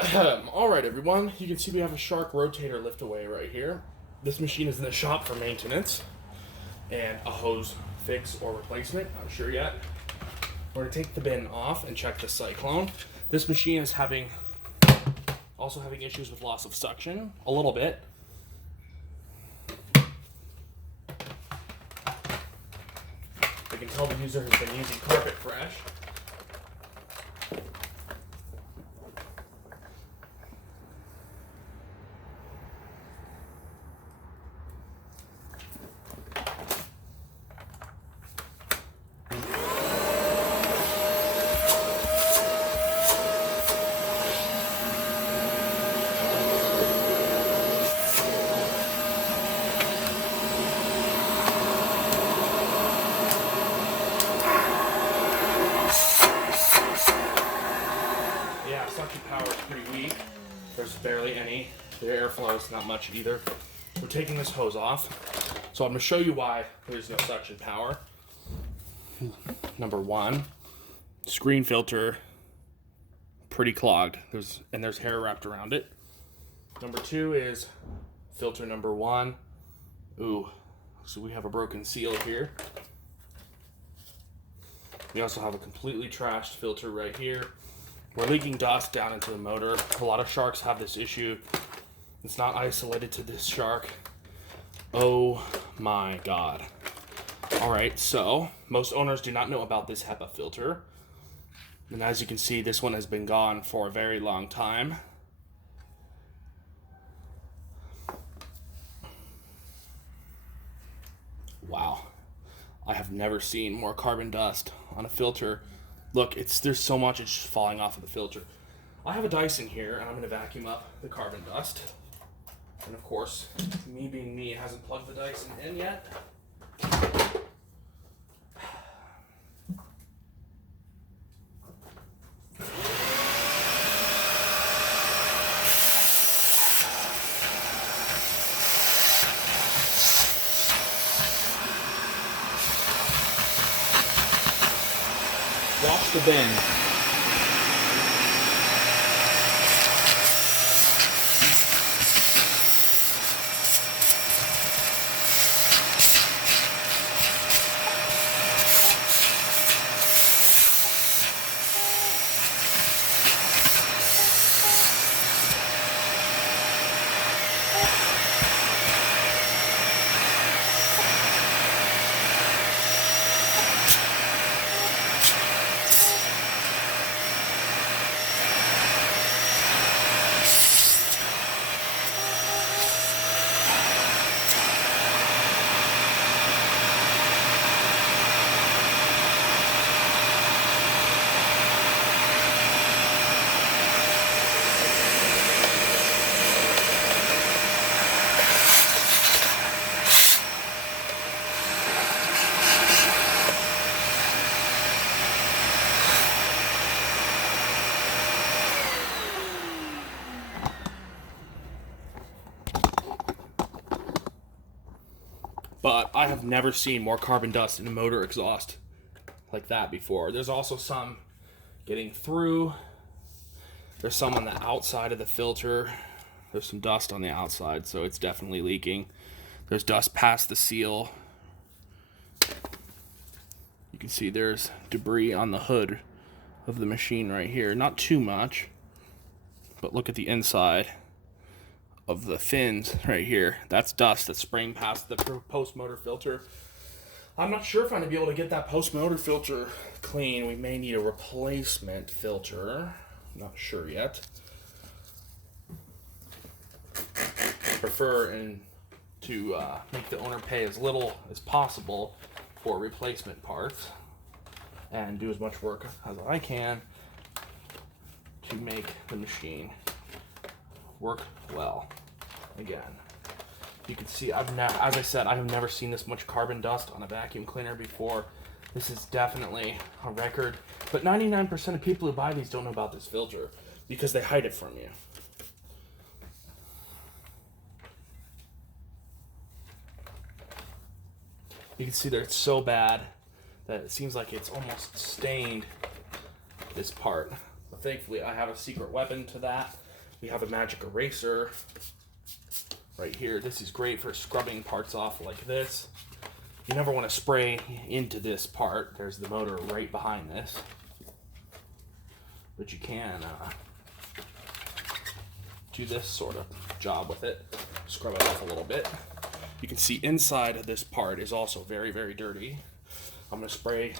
Alright everyone, you can see we have a Shark rotator lift away right here. This machine is in the shop for maintenance and a hose fix or replacement, not sure yet. We're going to take the bin off and check the cyclone. This machine is also having issues with loss of suction, a little bit. I can tell the user has been using Carpet Fresh. Suction power is pretty weak. There's barely any. The airflow is not much either. We're taking this hose off. So I'm going to show you why there's no suction power. Number one, screen filter, pretty clogged. There's hair wrapped around it. Number two is filter number one. Ooh, so we have a broken seal here. We also have a completely trashed filter right here. We're leaking dust down into the motor. A lot of Sharks have this issue. It's not isolated to this Shark. Oh my God. All right, so most owners do not know about this HEPA filter. And as you can see, this one has been gone for a very long time. Wow. I have never seen more carbon dust on a filter. Look, there's so much it's just falling off of the filter. I have a Dyson here, and I'm going to vacuum up the carbon dust. And of course, me being me, hasn't plugged the Dyson in yet. Watch the bin. But I have never seen more carbon dust in a motor exhaust like that before. There's also some getting through. There's some on the outside of the filter. There's some dust on the outside, so it's definitely leaking. There's dust past the seal. You can see there's debris on the hood of the machine right here. Not too much, but look at the inside of the fins right here. That's dust that's spraying past the post motor filter. I'm not sure if I'm going to be able to get that post motor filter clean. We may need a replacement filter. I'm not sure yet. Prefer to make the owner pay as little as possible for replacement parts and do as much work as I can to make the machine work well. Again, you can see as I said, I have never seen this much carbon dust on a vacuum cleaner before. This is definitely a record, but 99% of people who buy these don't know about this filter because they hide it from you. You can see that it's so bad that it seems like it's almost stained this part. But thankfully I have a secret weapon to that. We have a magic eraser right here. This is great for scrubbing parts off like this. You never want to spray into this part. There's the motor right behind this. But you can do this sort of job with it. Scrub it off a little bit. You can see inside of this part is also very, very dirty. I'm going to spray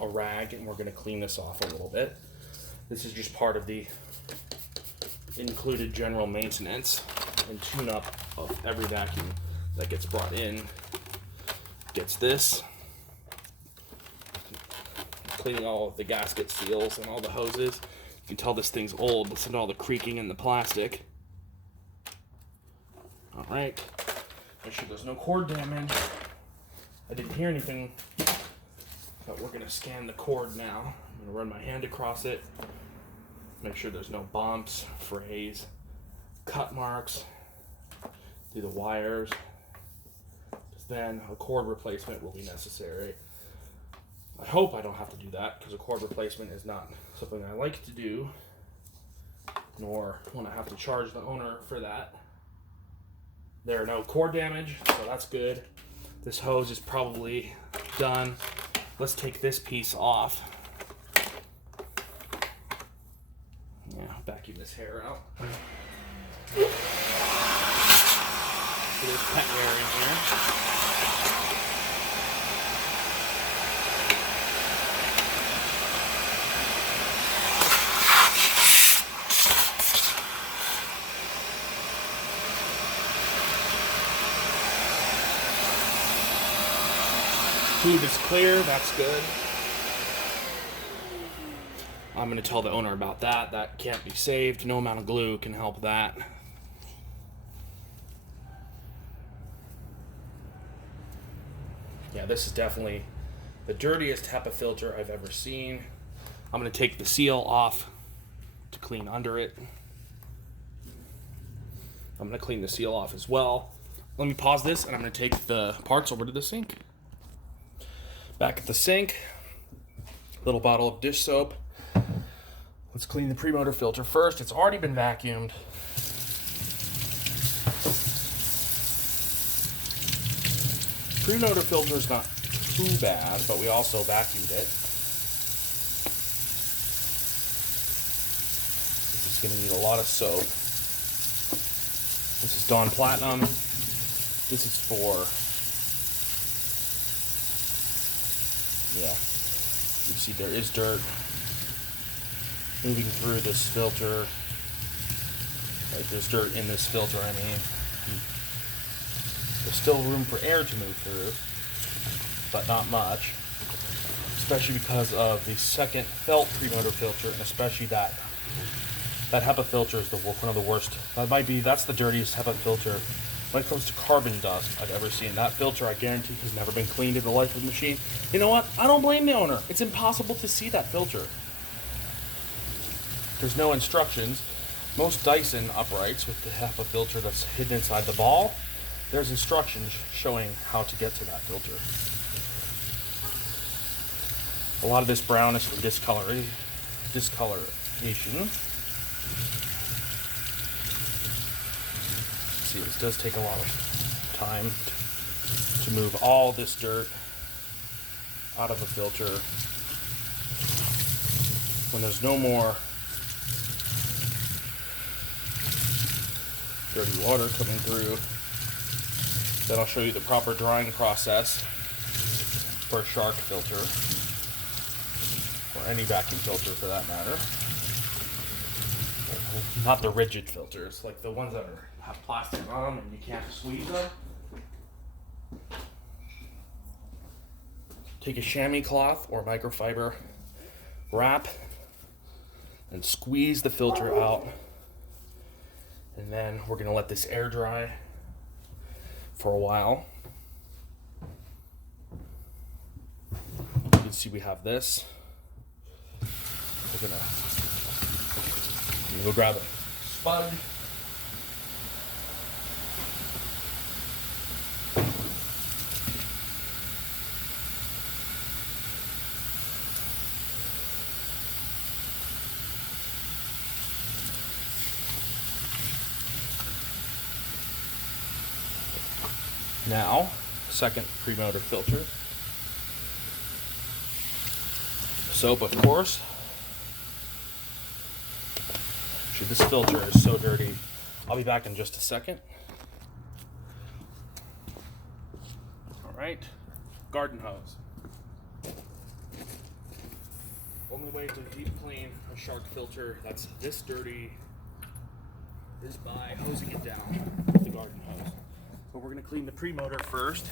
a rag and we're going to clean this off a little bit. This is just part of the included general maintenance and tune-up of every vacuum that gets brought in. Gets this. Cleaning all of the gasket seals and all the hoses. You can tell this thing's old. Listen to all the creaking in the plastic. Alright. Make sure there's no cord damage. I didn't hear anything, but we're going to scan the cord now. I'm going to run my hand across it. Make sure there's no bumps, frays, cut marks through the wires. Then a cord replacement will be necessary. I hope I don't have to do that, because a cord replacement is not something I like to do, nor want to have to charge the owner for that. There are no cord damage, so that's good. This hose is probably done. Let's take this piece off. Yeah, vacuum this hair out. So there's pet hair in here. Tube is clear, that's good. I'm going to tell the owner about that. That can't be saved. No amount of glue can help that. Yeah, this is definitely the dirtiest HEPA filter I've ever seen. I'm going to take the seal off to clean under it. I'm going to clean the seal off as well. Let me pause this and I'm going to take the parts over to the sink. Back at the sink, little bottle of dish soap. Let's clean the premotor filter first. It's already been vacuumed. Premotor filter is not too bad, but we also vacuumed it. This is going to need a lot of soap. This is Dawn Platinum. This is for, yeah, you see there is dirt moving through this filter. Like there's dirt in this filter, I mean. There's still room for air to move through, but not much. Especially because of the second felt premotor filter, and especially that HEPA filter is one of the worst. That's the dirtiest HEPA filter when it comes to carbon dust I've ever seen. That filter, I guarantee, has never been cleaned in the life of the machine. You know what? I don't blame the owner. It's impossible to see that filter. There's no instructions. Most Dyson uprights with the HEPA filter that's hidden inside the ball, there's instructions showing how to get to that filter. A lot of this brown is from discoloration. See, this does take a lot of time to move all this dirt out of the filter. When there's no more dirty water coming through, then I'll show you the proper drying process for a shark filter, or any vacuum filter for that matter. Not the rigid filters, like the ones that have plastic on them and you can't squeeze them. Take a chamois cloth or microfiber wrap and squeeze the filter out. And then we're going to let this air dry for a while. You can see we have this. We're going to go grab a spud. Now, second pre-motor filter. Soap, of course. Actually, this filter is so dirty. I'll be back in just a second. All right, garden hose. Only way to deep clean a shark filter that's this dirty is by hosing it down with the garden hose. So we're going to clean the pre-motor first.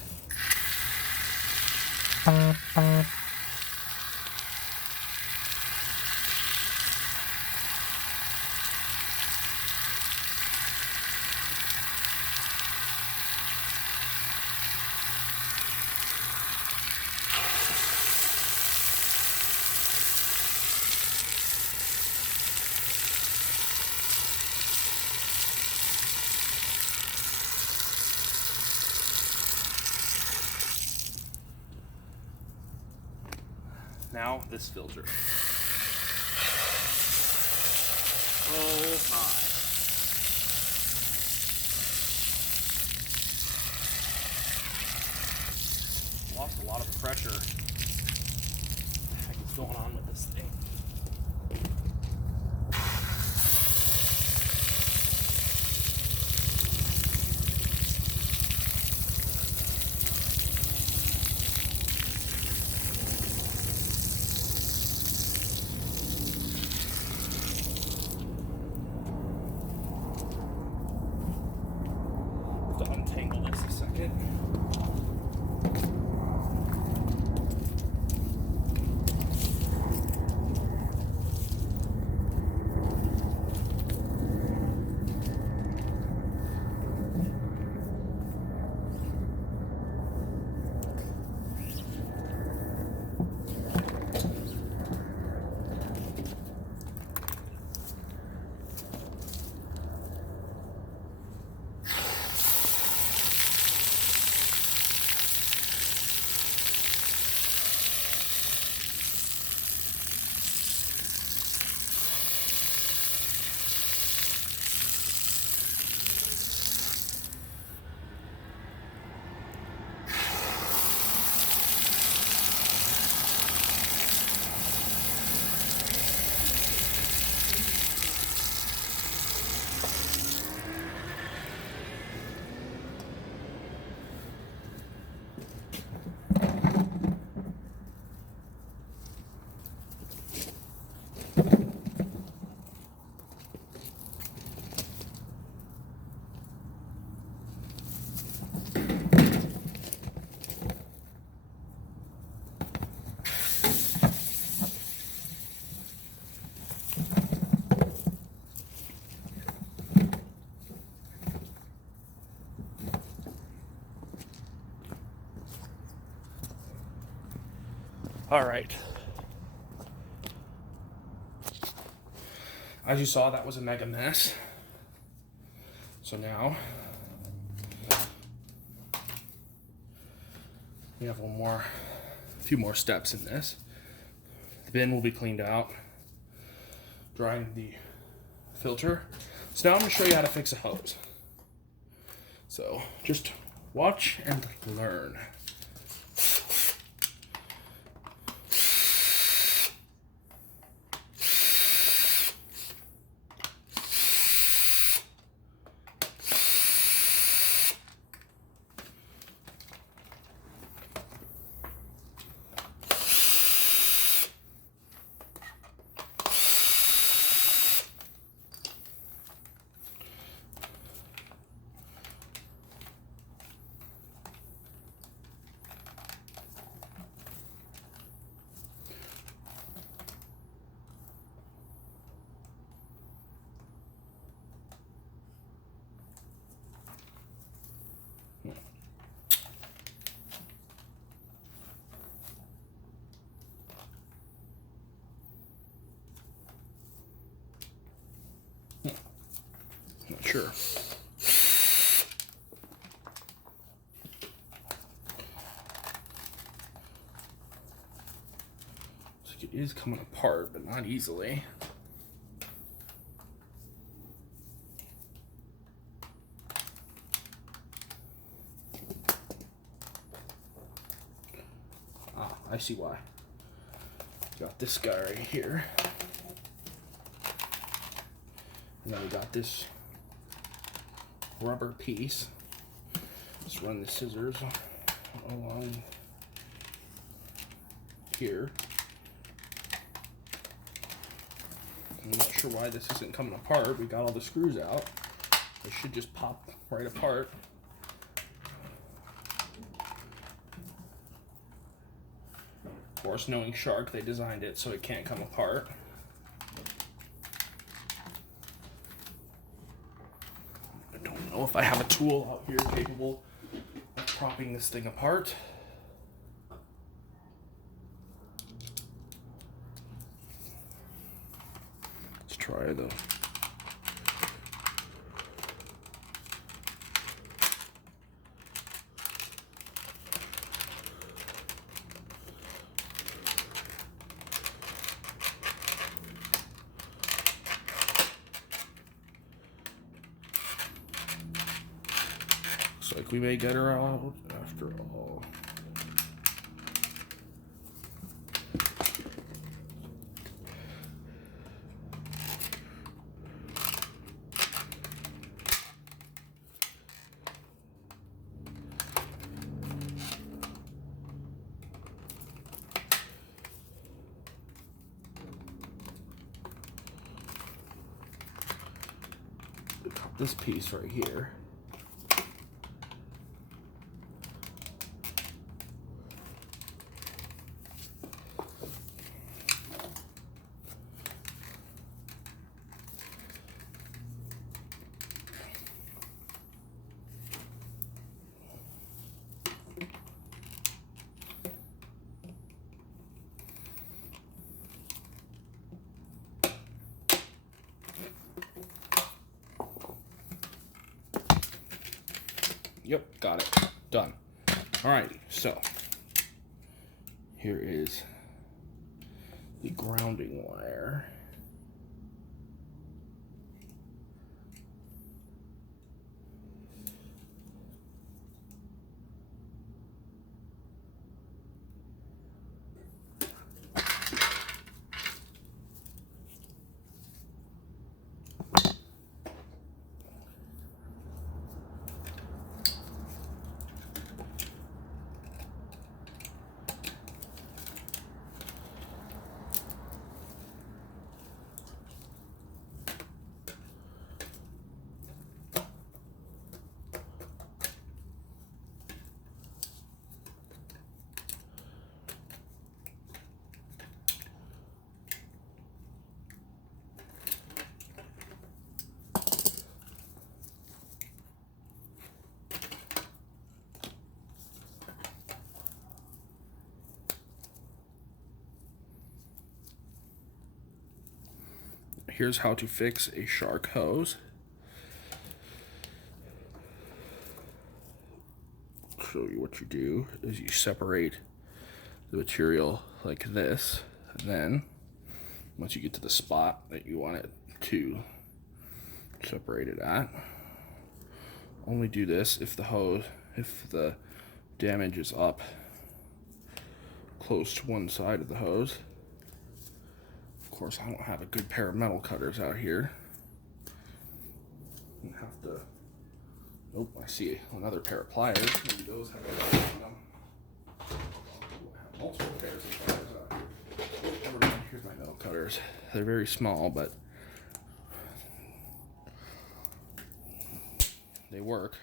Now this filter. Oh my. Lost a lot of pressure. What the heck is going on with this thing? To untangle this a second. All right. As you saw, that was a mega mess. So now we have a few more steps in this. The bin will be cleaned out, drying the filter. So now I'm going to show you how to fix a hose. So just watch and learn. Not sure. It is coming apart, but not easily. I see why. Got this guy right here. And then we got this rubber piece. Let's run the scissors along here. I'm not sure why this isn't coming apart. We got all the screws out. It should just pop right apart. Of course, knowing Shark, they designed it so it can't come apart. I don't know if I have a tool out here capable of propping this thing apart. Let's try the looks like we may get her out after all. We got this piece right here. Yep, got it. Done. Alright, so here is the grounding wire. Here's how to fix a Shark hose. Show you what you do is you separate the material like this, and then once you get to the spot that you want it to separate it at, only do this if the damage is up close to one side of the hose. Of course, I don't have a good pair of metal cutters out here. I have to. Nope, I see another pair of pliers. Maybe those have them. I have multiple pairs of pliers out here. Never mind. Here's my metal cutters. They're very small, but they work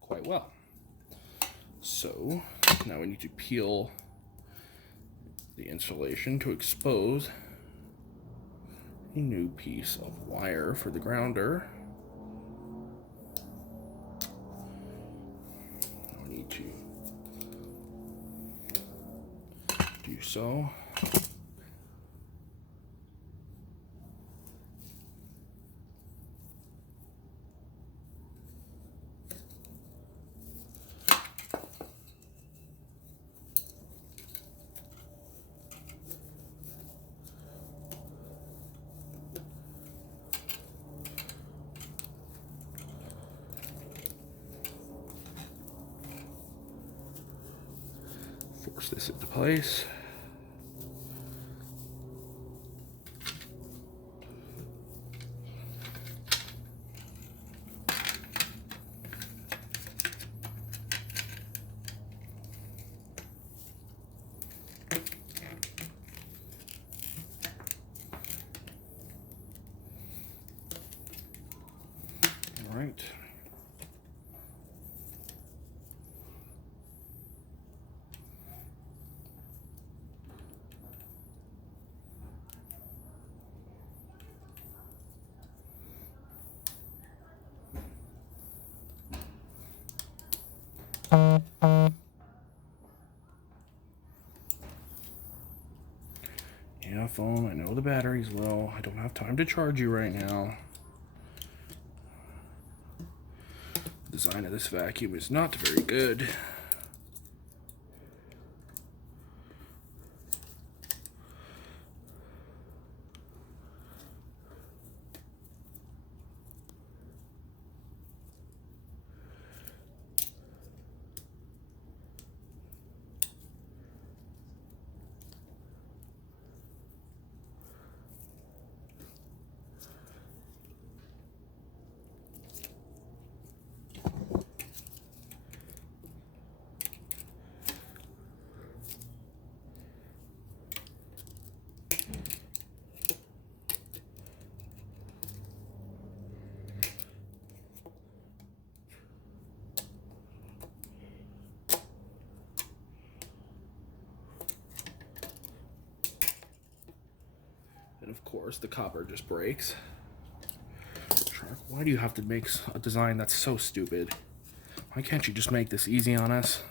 quite well. So now we need to peel the insulation to expose a new piece of wire for the grounder. I need to do so. Force this into place. All right. Yeah, phone, I know the battery's low. I don't have time to charge you right now. The design of this vacuum is not very good. And of course, the copper just breaks. Why do you have to make a design that's so stupid? Why can't you just make this easy on us?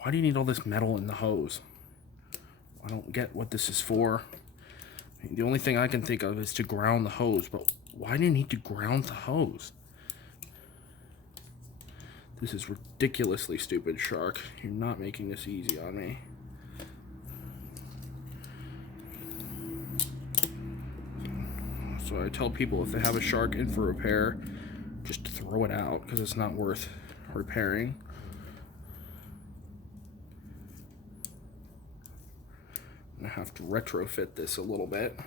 Why do you need all this metal in the hose? I don't get what this is for. I mean, the only thing I can think of is to ground the hose, but why do you need to ground the hose? This is ridiculously stupid, Shark. You're not making this easy on me. So I tell people if they have a Shark in for repair, just throw it out because it's not worth repairing. I'm gonna have to retrofit this a little bit.